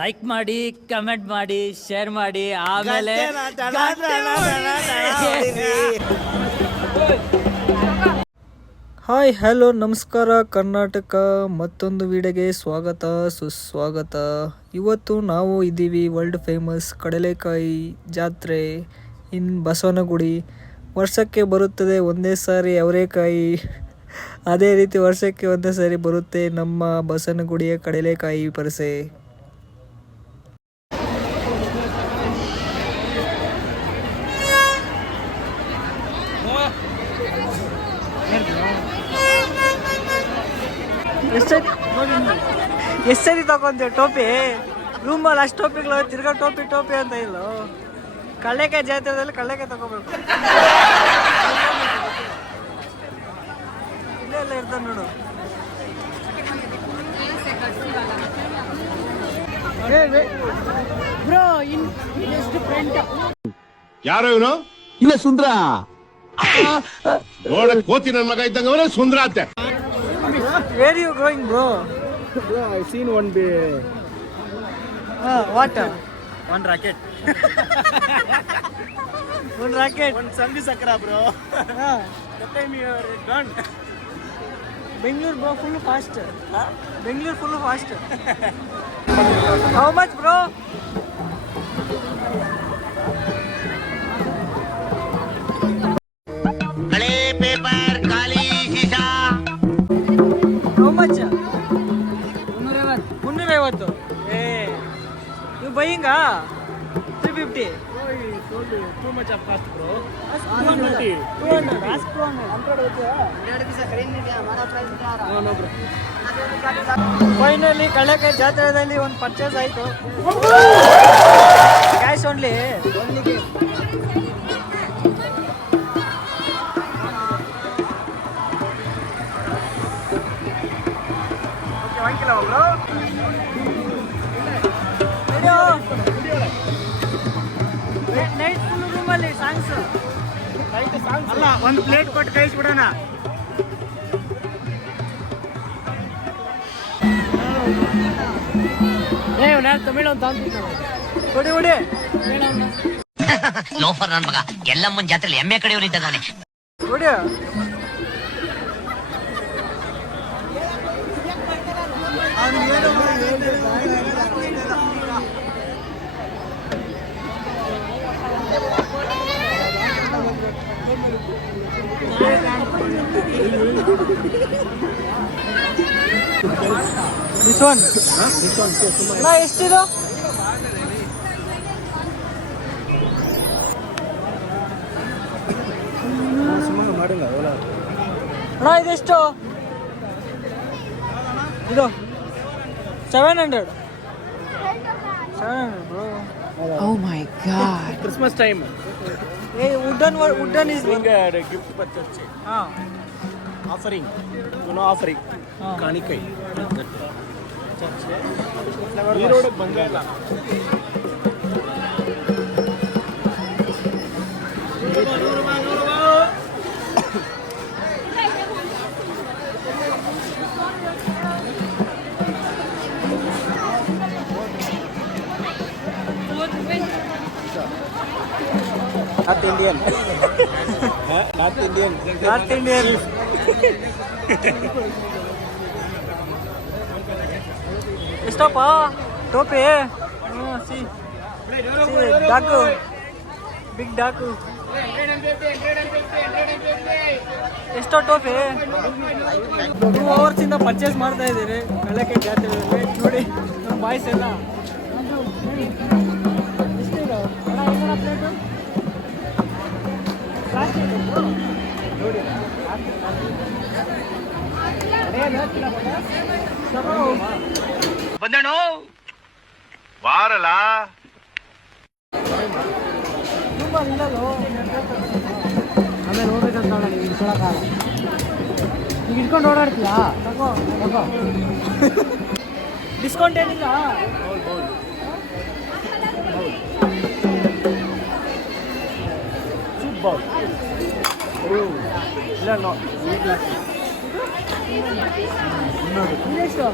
Like ಮಾಡಿ, comment ಮಾಡಿ, share ಮಾಡಿ, ಆಮೇಲೆ ಹಾಯ್ ಹಲೋ ನಮಸ್ಕಾರ ಕರ್ನಾಟಕ, ಮತ್ತೊಂದು ವಿಡಿಯೋಗೆ ಸ್ವಾಗತ ಸುಸ್ವಾಗತ. ಇವತ್ತು ನಾವು ಇದ್ದೀವಿ ವರ್ಲ್ಡ್ ಫೇಮಸ್ ಕಡಲೆಕಾಯಿ ಜಾತ್ರೆ ಇನ್ ಬಸವನಗುಡಿ. ವರ್ಷಕ್ಕೆ ಬರುತ್ತದೆ ಒಂದೇ ಸಾರಿ ಅವರೆಕಾಯಿ, ಅದೇ ರೀತಿ ವರ್ಷಕ್ಕೆ ಒಂದೇ ಸಾರಿ ಬರುತ್ತೆ ನಮ್ಮ ಬಸವನಗುಡಿಯ ಕಡಲೆಕಾಯಿ ಪರಿಸೆ. ಎಷ್ಟು ಸರಿ ತಗೊಂತೀವಿ ಟೋಪಿ ರೂಮಲ್ಲಿ, ಅಷ್ಟು ಟೋಪಿಗಳು ತಿರ್ಗಾ ಟೋಪಿ ಟೋಪಿ ಅಂತ ಇಲ್ಲ. ಕಡಲೆಕಾಯಿ ಜಾತ್ರೆದಲ್ಲಿ ಕಡಲೆಕಾಯಿ ತಗೋಬೇಕು. ಇಲ್ಲೆಲ್ಲ ಇರ್ತಾನೆ ನೋಡು. ಬ್ರೋ ಇನ್ನೆಷ್ಟು ಫ್ರೆಂಡ್ ಯಾರೋ ಇವನು? ಇಲ್ಲ ಸುಂದ್ರ ನೋಡಕ್ ಕೋತಿ ನನ್ನ ಮಗ ಇದ್ದಂಗ ಅವನೇ ಸುಂದ್ರ ಅಂತೆ. Where are you going, bro? Bro, I seen one What? one racket. One racket. One Sandi Sakra, bro. That time you are gone. Bangalore, bro, full fast. Bangalore, full fast. How much, bro? Kale paper, kali shisha. How much? 350. Hey, you buying? 350. Too much of cost, bro. 200. Ask 200. No, bro. Finally ಕಡಲೆಕಾಯಿ ಜಾತ್ರೆಯಲ್ಲಿ ಒಂದು purchase ಆಯಿತು. Cash only. Night full ರೂಮಲ್ಲಿ songs ಅಲ್ಲ, ಒಂದು plate ಕೊಟ್ಟು ಕಳಿಸ್ಬಿಡೋಣ. ತಮಿಳು ಅಂತ ಹೊಡಿ ಹೊಡಿ ಲೋಫರ್ ನನ್ ಮಗ ಎಲ್ಲಮ್ಮನ್ ಜಾತ್ರೆಲಿ ಎಮ್ಮೆ ಕಡೆಯವರಿದ್ದಾನೆ. ಹೊಡಿ. This one? This one, ನಾ ಎಷ್ಟಿದು? ಸುಮ್ಮನೆ ಮಾಡಿಲ್ಲ ನಾ ಇದೆಷ್ಟು? ಇದು 700. 700 bro. Oh my god. Christmas time. Hey, wooden is Gift purchase. Offering. Offering. ಕಾಣಿಕೈ ಬಂದ ಇಲ್ಲ. North Indian. North Indian. ಎಷ್ಟಪ್ಪ ಟೋಪಿ? ಸಿ ಡಾಕು, ಬಿಗ್ ಡಾಕು. ಎಷ್ಟೋ ಟೋಪಿ? 2 hours ಇಂದ ಪರ್ಚೇಸ್ ಮಾಡ್ತಾ ಇದ್ದೀರಿ ಕಡಲೆಕಾಯಿ ಜಾತ್ರೆಯಲ್ಲಿ. ನೋಡಿ ನಮ್ಮ ಬಾಯ್ಸ್ ಎಲ್ಲ. ಬಂದಣೋ ವಾರಲ್ಲ ಆಮೇಲೆ ಹೋಗ್ಬೇಕಂತ ನೋಡೋಣ. ಈಗ ಇಟ್ಕೊಳಕ್ಕಾಗ, ಈಗ ಇಟ್ಕೊಂಡು ಓಡಾಡ್ತೀಯಾ? ತಗೋ ತಗೋ. ಡಿಸ್ಕೌಂಟ್ ಏನಿಲ್ಲ. ಇಲ್ಲ ನೋ ಇದೆಷ್ಟು?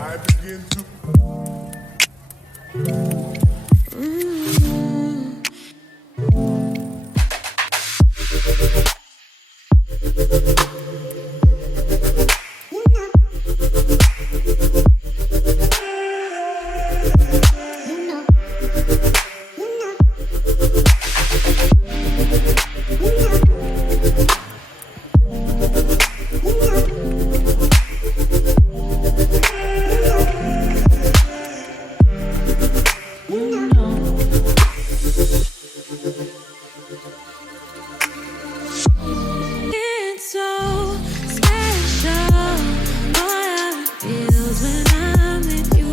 I begin to It's so special. All I feels when I'm with you.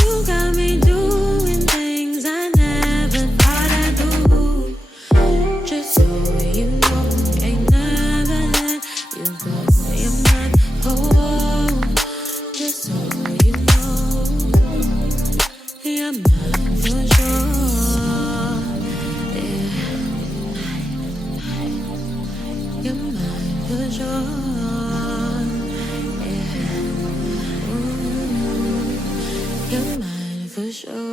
You got me doing things I never thought I'd do. Just so you know, ain't never let you go. You're my home. Just so you know, you're mine for sure. You're mine for sure. Yeah. You're mine for sure.